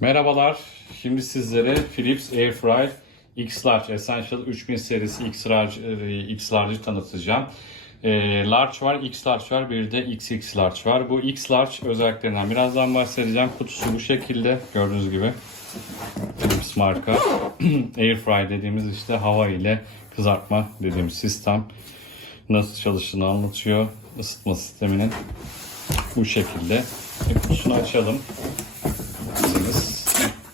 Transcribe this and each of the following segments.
Merhabalar. Şimdi sizlere Philips Airfryer X-Large Essential 3000 serisi e, X-Large'ı tanıtacağım. E, Large var, X-Large var, bir de XX Large var. Bu X-Large özelliklerinden birazdan bahsedeceğim. Kutusu bu şekilde gördüğünüz gibi. Philips marka. Airfryer dediğimiz işte hava ile kızartma dediğimiz sistem. Nasıl çalıştığını anlatıyor. Isıtma sisteminin bu şekilde. E, kutusunu açalım isterseniz.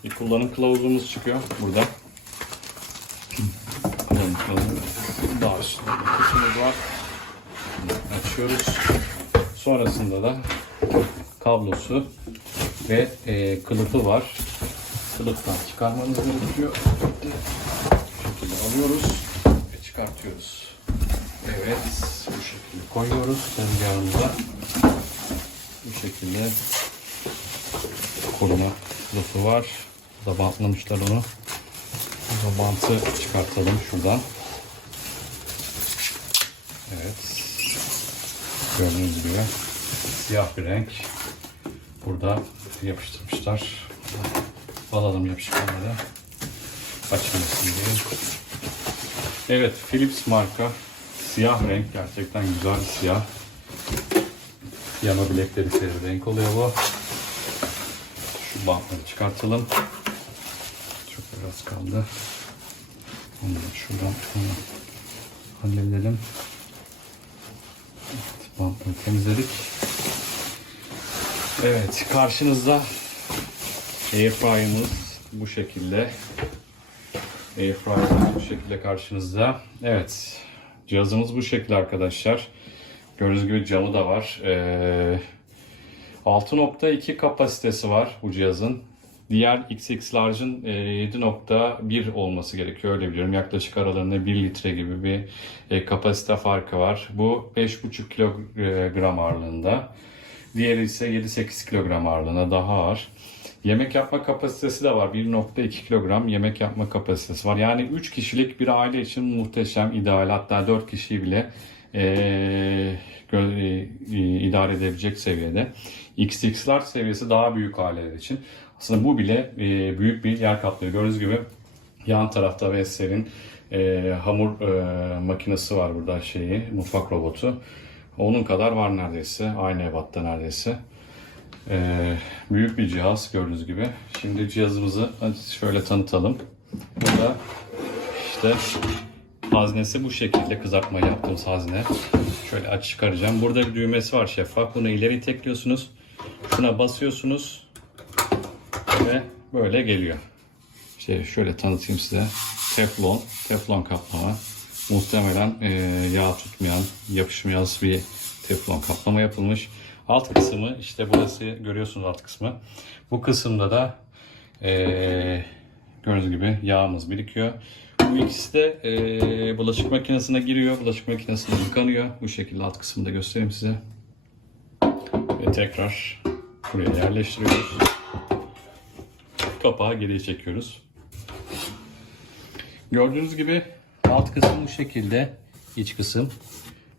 Bir kullanım kılavuzumuz çıkıyor burada. Kullanım kılavuzu. Daha üstünde bir kutumuz var. Açıyoruz. Sonrasında da kablosu ve e, kılıfı var. Kılıftan çıkarmanız gerekiyor. Bu şekilde alıyoruz ve çıkartıyoruz. Evet, bu şekilde koyuyoruz tezgahımıza. Bu şekilde koruma kılıfı var. Burada bantlamışlar onu. Burada bantı çıkartalım şuradan. Evet. Gördüğünüz gibi siyah bir renk. Burada yapıştırmışlar. Alalım yapışkanları. Açılmasın diye. Evet Philips marka. Siyah renk. Gerçekten güzel bir siyah. Yana bilekleri seri renk oluyor bu. Şu bantları çıkartalım. Kaldı. Onu da şuradan şunu halledelim. Evet, bantları temizledik. Evet, karşınızda Airfryer'ımız bu şekilde. Airfryer'ımız bu şekilde karşınızda. Evet, cihazımız bu şekilde arkadaşlar. Gördüğünüz gibi camı da var. Ee, 6.2 kapasitesi var bu cihazın. Diğer XX Large'ın e, 7.1 olması gerekiyor öyle biliyorum. Yaklaşık aralarında 1 litre gibi bir e, kapasite farkı var. Bu 5.5 kilogram ağırlığında. Diğeri ise 7-8 kilogram ağırlığına daha ağır. Yemek yapma kapasitesi de var. 1.2 kilogram yemek yapma kapasitesi var. Yani 3 kişilik bir aile için muhteşem, ideal. Hatta 4 kişiyi bile e, e, idare edebilecek seviyede. XX'lar seviyesi daha büyük aileler için. Aslında bu bile e, büyük bir yer kaplıyor. Gördüğünüz gibi yan tarafta Vestel'in e, hamur e, makinesi var burada şeyi, mutfak robotu. Onun kadar var neredeyse. Aynı ebatta neredeyse. E, büyük bir cihaz gördüğünüz gibi. Şimdi cihazımızı şöyle tanıtalım. Burada işte haznesi bu şekilde kızartma yaptığımız hazne. Şöyle aç çıkaracağım. Burada bir düğmesi var şeffaf. Bunu ileri itekliyorsunuz. Şuna basıyorsunuz. Ve böyle geliyor. İşte şöyle tanıtayım size. Teflon, teflon kaplama. Muhtemelen e, yağ tutmayan, yapışmayan bir teflon kaplama yapılmış. Alt kısmı işte burası görüyorsunuz alt kısmı. Bu kısımda da e, gördüğünüz gibi yağımız birikiyor. Bu ikisi de e, bulaşık makinesine giriyor. Bulaşık makinesinde yıkanıyor. Bu şekilde alt kısmında göstereyim size. Ve tekrar buraya yerleştiriyoruz. Kapağı geriye çekiyoruz. Gördüğünüz gibi alt kısım bu şekilde. iç kısım.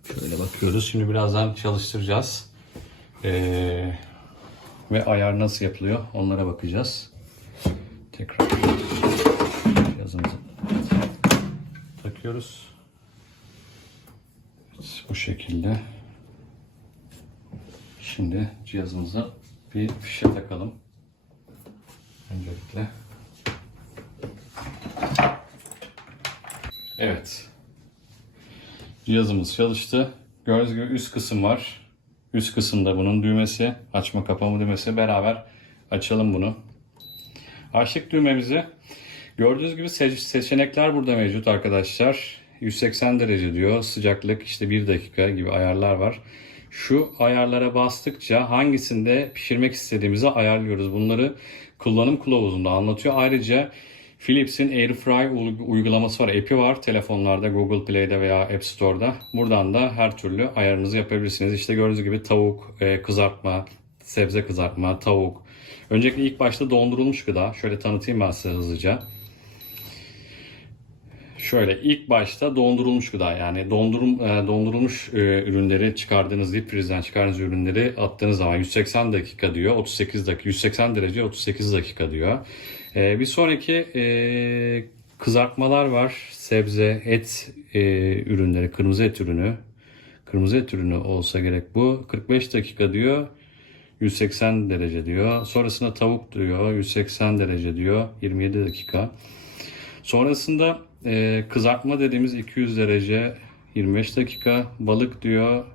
Şöyle bakıyoruz. Şimdi birazdan çalıştıracağız. Ee, ve ayar nasıl yapılıyor onlara bakacağız. Tekrar yazımızı takıyoruz. Evet, bu şekilde. Şimdi cihazımıza bir fişe takalım. Öncelikle. Evet. Cihazımız çalıştı. Gördüğünüz gibi üst kısım var. Üst kısımda bunun düğmesi, açma kapama düğmesi. Beraber açalım bunu. Açtık düğmemizi. Gördüğünüz gibi se- seçenekler burada mevcut arkadaşlar. 180 derece diyor. Sıcaklık işte 1 dakika gibi ayarlar var. Şu ayarlara bastıkça hangisinde pişirmek istediğimizi ayarlıyoruz. Bunları kullanım kılavuzunda anlatıyor. Ayrıca Philips'in Airfry uygulaması var, app'i var. Telefonlarda, Google Play'de veya App Store'da. Buradan da her türlü ayarınızı yapabilirsiniz. İşte gördüğünüz gibi tavuk e, kızartma, sebze kızartma, tavuk. Öncelikle ilk başta dondurulmuş gıda. Şöyle tanıtayım ben size hızlıca. Şöyle ilk başta dondurulmuş gıda yani dondurum, e, dondurulmuş e, ürünleri çıkardığınız dip prizden çıkardığınız ürünleri attığınız zaman 180 dakika diyor 38 dakika 180 derece 38 dakika diyor. E, bir sonraki kızartmalar var sebze et ürünleri kırmızı et ürünü kırmızı et ürünü olsa gerek bu 45 dakika diyor 180 derece diyor. Sonrasında tavuk diyor 180 derece diyor 27 dakika. Sonrasında e, kızartma dediğimiz 200 derece 25 dakika. Balık diyor.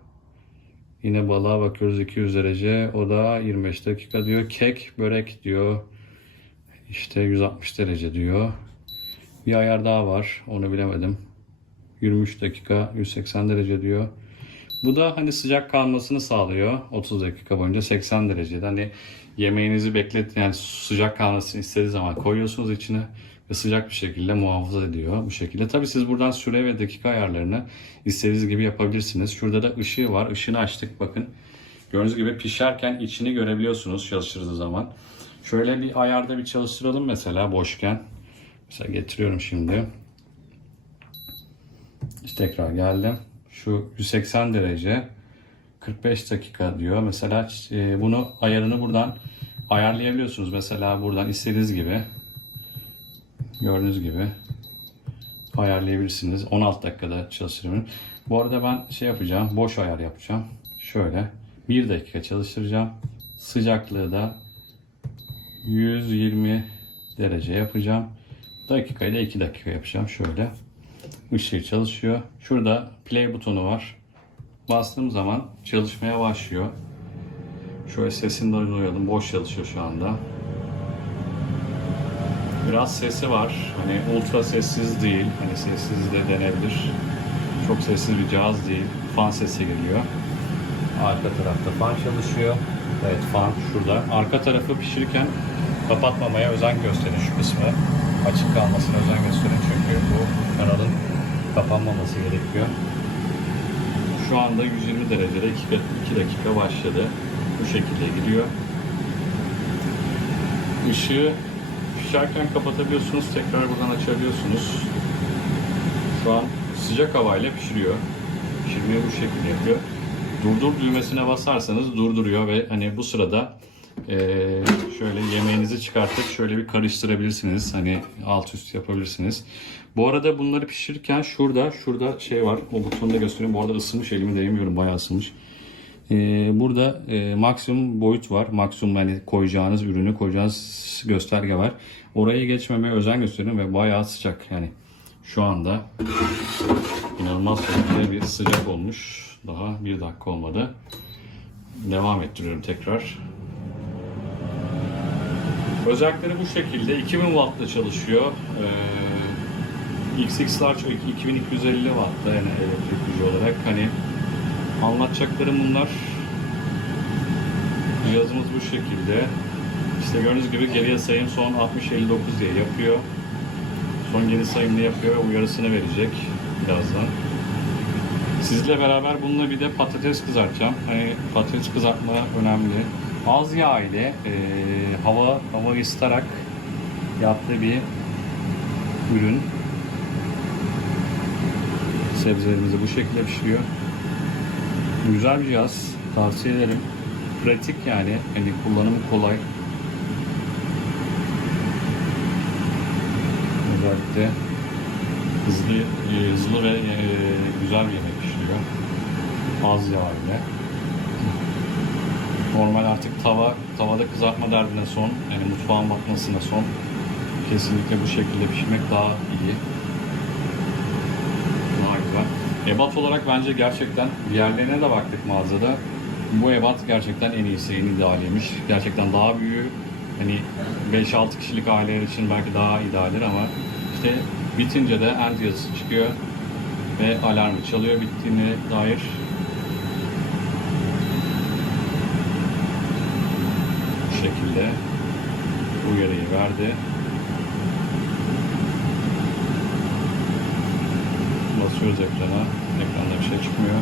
Yine balığa bakıyoruz 200 derece. O da 25 dakika diyor. Kek, börek diyor. İşte 160 derece diyor. Bir ayar daha var. Onu bilemedim. 23 dakika 180 derece diyor. Bu da hani sıcak kalmasını sağlıyor. 30 dakika boyunca 80 derecede. Hani yemeğinizi beklet yani sıcak kalmasını istediği zaman koyuyorsunuz içine ve sıcak bir şekilde muhafaza ediyor bu şekilde. Tabi siz buradan süre ve dakika ayarlarını istediğiniz gibi yapabilirsiniz. Şurada da ışığı var. Işığını açtık bakın. Gördüğünüz gibi pişerken içini görebiliyorsunuz çalıştırdığı zaman. Şöyle bir ayarda bir çalıştıralım mesela boşken. Mesela getiriyorum şimdi. İşte tekrar geldim. Şu 180 derece 45 dakika diyor. Mesela e, bunu ayarını buradan ayarlayabiliyorsunuz. Mesela buradan istediğiniz gibi gördüğünüz gibi ayarlayabilirsiniz. 16 dakikada çalıştırıyorum. Bu arada ben şey yapacağım. Boş ayar yapacağım. Şöyle 1 dakika çalıştıracağım. Sıcaklığı da 120 derece yapacağım. Dakikayı da 2 dakika yapacağım. Şöyle ışığı çalışıyor. Şurada play butonu var. Bastığım zaman çalışmaya başlıyor. Şöyle sesini de duyalım. Boş çalışıyor şu anda. Biraz sesi var. Hani ultra sessiz değil. Hani sessiz de denebilir. Çok sessiz bir cihaz değil. Fan sesi geliyor. Arka tarafta fan çalışıyor. Evet fan şurada. Arka tarafı pişirirken kapatmamaya özen gösterin şu kısmı. Açık kalmasına özen gösterin çünkü bu kanalın kapanmaması gerekiyor. Şu anda 120 derecede 2, 2 dakika başladı. Bu şekilde gidiyor. Işığı pişerken kapatabiliyorsunuz. Tekrar buradan açabiliyorsunuz. Şu an sıcak havayla pişiriyor. Pişirmeyi bu şekilde yapıyor. Durdur düğmesine basarsanız durduruyor ve hani bu sırada eee, şöyle yemeğinizi çıkartıp şöyle bir karıştırabilirsiniz. Hani alt üst yapabilirsiniz. Bu arada bunları pişirirken şurada şurada şey var. O butonu da göstereyim. Bu arada ısınmış elimi değmiyorum. Bayağı ısınmış. Ee, burada e, maksimum boyut var. Maksimum yani koyacağınız ürünü koyacağınız gösterge var. Oraya geçmemeye özen gösterin ve bayağı sıcak yani. Şu anda inanılmaz şekilde bir sıcak olmuş. Daha bir dakika olmadı. Devam ettiriyorum tekrar. Özellikleri bu şekilde. 2000 wattla çalışıyor. Ee, XX Large 2250 wattta yani elektrik gücü olarak. Hani anlatacaklarım bunlar. Cihazımız bu şekilde. İşte gördüğünüz gibi geriye sayım son 60-59 diye yapıyor. Son geri sayımını yapıyor uyarısını verecek birazdan. Sizle beraber bununla bir de patates kızartacağım. Hani patates kızartma önemli. Az yağ ile e, hava hava ısıtarak yaptığı bir ürün. Sebzelerimizi bu şekilde pişiriyor. Güzel bir cihaz. Tavsiye ederim. Pratik yani. Hani kullanımı kolay. Özellikle hızlı, e, hızlı ve e, güzel bir yemek pişiriyor. Az yağ ile. Normal artık tava, tavada kızartma derdine son. Yani mutfağın batmasına son. Kesinlikle bu şekilde pişirmek daha iyi. Ebat olarak bence gerçekten diğerlerine de baktık mağazada. Bu ebat gerçekten en iyisi, en idealiymiş. Gerçekten daha büyüğü. Hani 5-6 kişilik aileler için belki daha idealdir ama işte bitince de end yazısı çıkıyor ve alarmı çalıyor bittiğine dair bu şekilde uyarıyı verdi. Basıyoruz ekrana. Ekranda bir şey çıkmıyor.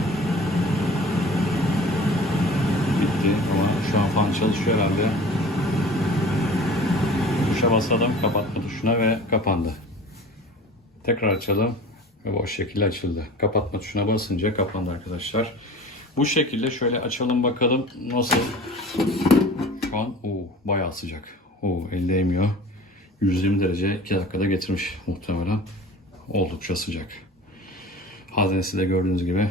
Bitti ama şu an fan çalışıyor herhalde. Tuşa basalım, kapatma tuşuna ve kapandı. Tekrar açalım. Ve boş şekilde açıldı. Kapatma tuşuna basınca kapandı arkadaşlar. Bu şekilde şöyle açalım bakalım nasıl. Şu an oo, bayağı sıcak. Oo, el değmiyor. 120 derece 2 dakikada getirmiş muhtemelen. Oldukça sıcak. Haznesi de gördüğünüz gibi